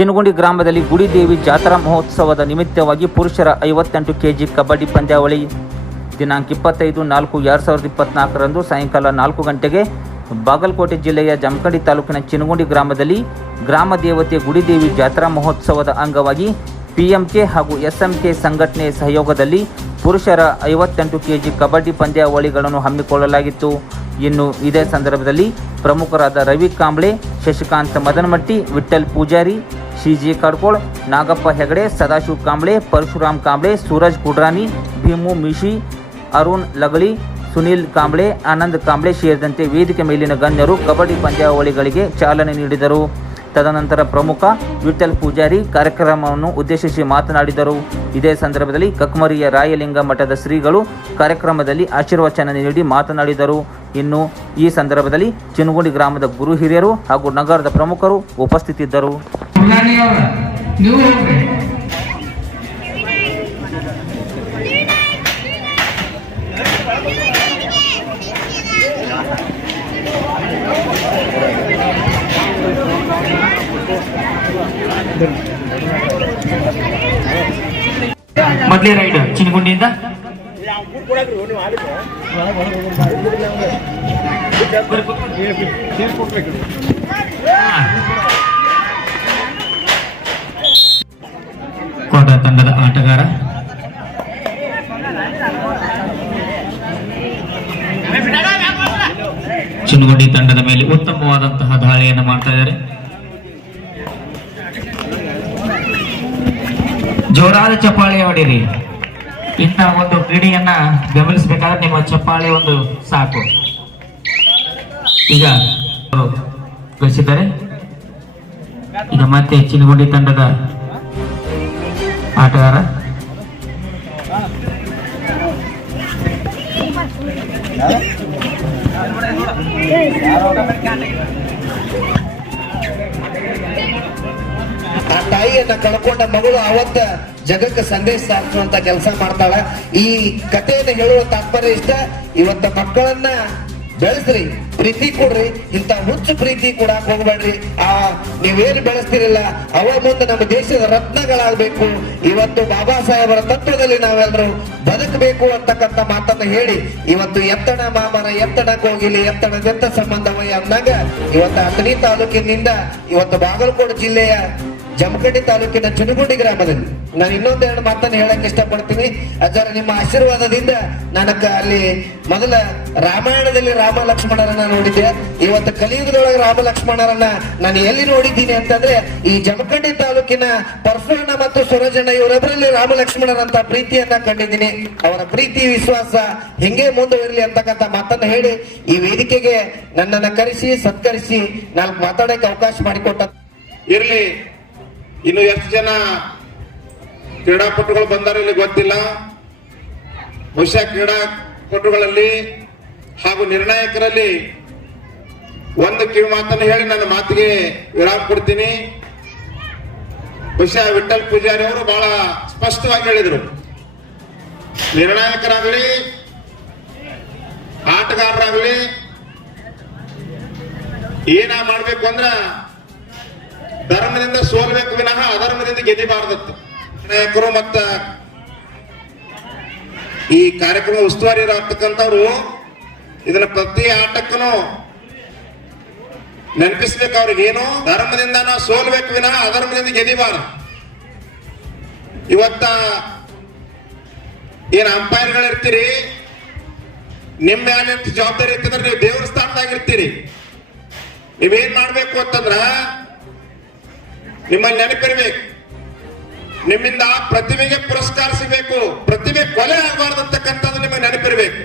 ಚಿನಗುಂಡಿ ಗ್ರಾಮದಲ್ಲಿ ಗುಡಿದೇವಿ ಜಾತ್ರಾ ಮಹೋತ್ಸವದ ನಿಮಿತ್ತವಾಗಿ ಪುರುಷರ ಐವತ್ತೆಂಟು ಕೆಜಿ ಕಬಡ್ಡಿ ಪಂದ್ಯಾವಳಿ. ದಿನಾಂಕ ಇಪ್ಪತ್ತೈದು, ನಾಲ್ಕು, ಎರಡು ಸಾವಿರದ ಇಪ್ಪತ್ನಾಲ್ಕರಂದು ಸಾಯಂಕಾಲ ನಾಲ್ಕು ಗಂಟೆಗೆ ಬಾಗಲಕೋಟೆ ಜಿಲ್ಲೆಯ ಜಮಖಂಡಿ ತಾಲೂಕಿನ ಚಿನಗುಂಡಿ ಗ್ರಾಮದಲ್ಲಿ ಗ್ರಾಮ ದೇವತೆ ಗುಡಿದೇವಿ ಜಾತ್ರಾ ಮಹೋತ್ಸವದ ಅಂಗವಾಗಿ ಪಿಎಂಕೆ ಹಾಗೂ ಎಸ್ಎಂಕೆ ಸಂಘಟನೆ ಸಹಯೋಗದಲ್ಲಿ ಪುರುಷರ ಐವತ್ತೆಂಟು ಕೆಜಿ ಕಬಡ್ಡಿ ಪಂದ್ಯಾವಳಿಗಳನ್ನು ಹಮ್ಮಿಕೊಳ್ಳಲಾಗಿತ್ತು. ಇನ್ನು ಇದೇ ಸಂದರ್ಭದಲ್ಲಿ ಪ್ರಮುಖರಾದ ರವಿ ಕಾಂಬ್ಳೆ, ಶಶಿಕಾಂತ್ ಮದನಮಟ್ಟಿ, ವಿಠ್ಠಲ್ ಪೂಜಾರಿ ಶಿಜಿ ಕಡ್ಕೋಳ್, ನಾಗಪ್ಪ ಹೆಗಡೆ, ಸದಾಶಿವ ಕಾಂಬ್ಳೆ, ಪರಶುರಾಮ್ ಕಾಂಬ್ಳೆ, ಸೂರಜ್ ಕುಡ್ರಾನಿ ಭೀಮು ಮಿಶಿ, ಅರುಣ್ ಲಗಳಿ, ಸುನೀಲ್ ಕಾಂಬ್ಳೆ, ಆನಂದ್ ಕಾಂಬ್ಳೆ ಸೇರಿದಂತೆ ವೇದಿಕೆ ಮೇಲಿನ ಗಣ್ಯರು ಕಬಡ್ಡಿ ಪಂದ್ಯಾವಳಿಗಳಿಗೆ ಚಾಲನೆ ನೀಡಿದರು. ತದನಂತರ ಪ್ರಮುಖ ವಿಠಲ್ ಪೂಜಾರಿ ಕಾರ್ಯಕ್ರಮವನ್ನು ಉದ್ದೇಶಿಸಿ ಮಾತನಾಡಿದರು. ಇದೇ ಸಂದರ್ಭದಲ್ಲಿ ಕಕ್ಮರಿಯ ರಾಯಲಿಂಗ ಮಠದ ಶ್ರೀಗಳು ಕಾರ್ಯಕ್ರಮದಲ್ಲಿ ಆಶೀರ್ವಚನ ನೀಡಿ ಮಾತನಾಡಿದರು. ಇನ್ನು ಈ ಸಂದರ್ಭದಲ್ಲಿ ಚಿನಗುಂಡಿ ಗ್ರಾಮದ ಗುರು ಹಿರಿಯರು ಹಾಗೂ ನಗರದ ಪ್ರಮುಖರು ಉಪಸ್ಥಿತಿದ್ದರು. ಅವ್ರ? ನೀವು ಹೋಗ್ರಿ. ಮೊದ್ಲೇ ರೈಡ್ ಚಿನಗುಂಡಿಯಿಂದ? ಕೋಟ ತಂಡದ ಆಟಗಾರ? ಚಿನಗುಂಡಿ ತಂಡದ ಮೇಲೆ ಉತ್ತಮವಾದಂತಹ ದಾಳಿಯನ್ನು ಮಾಡ್ತಾ ಇದ್ದಾರೆ. ಜೋರಾದ ಚಪ್ಪಾಳೆ ಹೊಡಿರಿ ಇಂಥ ಒಂದು ಕ್ರೀಡೆಯನ್ನ ಬೆಂಬಲಿಸಬೇಕಾದ್ರೆ ನಿಮ್ಮ ಚಪ್ಪಾಳೆ ಒಂದು ಸಾಕು. ಈಗ ಗಳಿಸಿದ್ದಾರೆ. ಈಗ ಮತ್ತೆ ಚಿನಗುಂಡಿ ತಂಡದ ಆಟಗಾರ ಆ ತಾಯಿಯನ್ನ ಕಳ್ಕೊಂಡ ಮಗಳು ಅವತ್ತ ಜಗಕ್ಕೆ ಸಂದೇಶ ಸಾರಿಸುವಂತ ಕೆಲಸ ಮಾಡ್ತಾಳ. ಈ ಕಥೆಯನ್ನು ಹೇಳುವ ತಾತ್ಪರ್ಯ ಇಷ್ಟ. ಇವತ್ತ ಮಕ್ಕಳನ್ನ ಬೆಳೆಸ್ರಿ. ಪ್ರೀತಿ ಕೊಡ್ರಿ, ಇಂತ ಹುಚ್ಚು ಪ್ರೀತಿ ಕೂಡ ಹೋಗ್ಬೇಡ್ರಿ ಆ, ನೀವೇನು ಬೆಳೆಸ್ತಿರಲಿಲ್ಲ ಅವ ಮುಂದೆ ನಮ್ಮ ದೇಶದ ರತ್ನಗಳಾಗಬೇಕು. ಇವತ್ತು ಬಾಬಾ ಸಾಹೇಬರ ತತ್ವದಲ್ಲಿ ನಾವೆಲ್ಲರೂ ಬದುಕಬೇಕು ಅಂತಕ್ಕಂಥ ಮಾತನ್ನ ಹೇಳಿ, ಇವತ್ತು ಎತ್ತಣ ಮಾಮರ ಎತ್ತಣ ಕೋಗಿಲಿ, ಎತ್ತಣ ನೆತ್ತ ಸಂಬಂಧವಯ್ಯ ಅಂದಾಗ ಇವತ್ತು ಅಥಣಿ ತಾಲೂಕಿನಿಂದ ಇವತ್ತು ಬಾಗಲಕೋಟೆ ಜಿಲ್ಲೆಯ ಜಮಖಂಡಿ ತಾಲೂಕಿನ ಚುನುಗುಂಡಿ ಗ್ರಾಮದಲ್ಲಿ. ನಾನು ಇನ್ನೊಂದೆರಡು ಮಾತನ್ನು ಹೇಳಕ್ ಇಷ್ಟಪಡ್ತೀನಿ. ಅಜ್ಜರ ನಿಮ್ಮ ಆಶೀರ್ವಾದದಿಂದ ನನಗೆ ಅಲ್ಲಿ ಮೊದಲ ರಾಮಾಯಣದಲ್ಲಿ ರಾಮ ಲಕ್ಷ್ಮಣರನ್ನ ನೋಡಿದ್ದೆ. ಇವತ್ತು ಕಲಿಯುಗದೊಳಗೆ ರಾಮ ಲಕ್ಷ್ಮಣರನ್ನ ನಾನು ಎಲ್ಲಿ ನೋಡಿದ್ದೀನಿ ಅಂತಂದ್ರೆ ಈ ಜಮಖಂಡಿ ತಾಲೂಕಿನ ಪರಶುರಣ ಮತ್ತು ಸುರಜಣ್ಣ ಇವರೊಬ್ಬರಲ್ಲಿ ರಾಮ ಲಕ್ಷ್ಮಣರಂತ ಪ್ರೀತಿಯನ್ನ ಕಂಡಿದ್ದೀನಿ. ಅವರ ಪ್ರೀತಿ, ವಿಶ್ವಾಸ ಹಿಂಗೆ ಮುಂದುವರಿಲಿ ಅಂತಕ್ಕಂಥ ಮಾತನ್ನ ಹೇಳಿ ಈ ವೇದಿಕೆಗೆ ನನ್ನನ್ನ ಕರೆಸಿ, ಸತ್ಕರಿಸಿ ನಾಲ್ಕು ಮಾತಾಡಕ್ಕೆ ಅವಕಾಶ ಮಾಡಿಕೊಟ್ಟ ಇರಲಿ. ಇನ್ನು ಎಷ್ಟು ಜನ ಕ್ರೀಡಾಪಟುಗಳು ಬಂದಾರೋ ಇಲ್ಲಿ ಗೊತ್ತಿಲ್ಲ. ಬಹುಶಃ ಕ್ರೀಡಾಪಟುಗಳಲ್ಲಿ ಹಾಗೂ ನಿರ್ಣಾಯಕರಲ್ಲಿ ಒಂದು ಕಿವಿ ಮಾತನ್ನು ಹೇಳಿ ನನ್ನ ಮಾತಿಗೆ ವಿರಾಮ ಕೊಡ್ತೀನಿ. ಬಹುಶಃ ವಿಠಲ್ ಪೂಜಾರಿ ಅವರು ಬಹಳ ಸ್ಪಷ್ಟವಾಗಿ ಹೇಳಿದರು. ನಿರ್ಣಾಯಕರಾಗಲಿ, ಆಟಗಾರರಾಗಲಿ, ಏನ ಮಾಡಬೇಕು ಅಂದ್ರ ಧರ್ಮದಿಂದ ಸೋಲ್ಬೇಕು ವಿನಃ ಅಧರ್ಮದಿಂದ ಗೆದಿಬಾರ್ದತ್ತು ನಾಯಕರು ಮತ್ತ ಈ ಕಾರ್ಯಕ್ರಮ ಉಸ್ತುವಾರಿ ಇರತಕ್ಕಂಥವ್ರು ಇದನ್ನ ಪ್ರತಿ ಆಟಕ್ಕೂ ನೆನಪಿಸ್ಬೇಕು ಅವ್ರಿಗೆ ಏನು ಧರ್ಮದಿಂದ ನಾವು ಸೋಲ್ಬೇಕು ವಿನ ಅಧರ್ಮದಿಂದ ಗೆದಿಬಾರ್ದು. ಇವತ್ತ ಏನ್ ಅಂಪೈರ್ಗಳು ಇರ್ತೀರಿ ನಿಮ್ಮ ಮೇಲೆ ಜವಾಬ್ದಾರಿ ಇರ್ತದ್ರೆ ನೀವು ದೇವ್ರ ಸ್ಥಾನದಾಗಿರ್ತೀರಿ ನೀವೇನ್ ಮಾಡ್ಬೇಕು ಅಂತಂದ್ರ ನಿಮ್ಮಲ್ಲಿ ನೆನಪಿರ್ಬೇಕು. ನಿಮ್ಮಿಂದ ಪ್ರತಿಭೆಗೆ ಪುರಸ್ಕಾರ ಸಿಗಬೇಕು ಪ್ರತಿಭೆ ಕೊಲೆ ಆಗಬಾರ್ದು ಅಂತಕ್ಕಂಥದ್ದು ನಿಮಗೆ ನೆನಪಿರ್ಬೇಕು.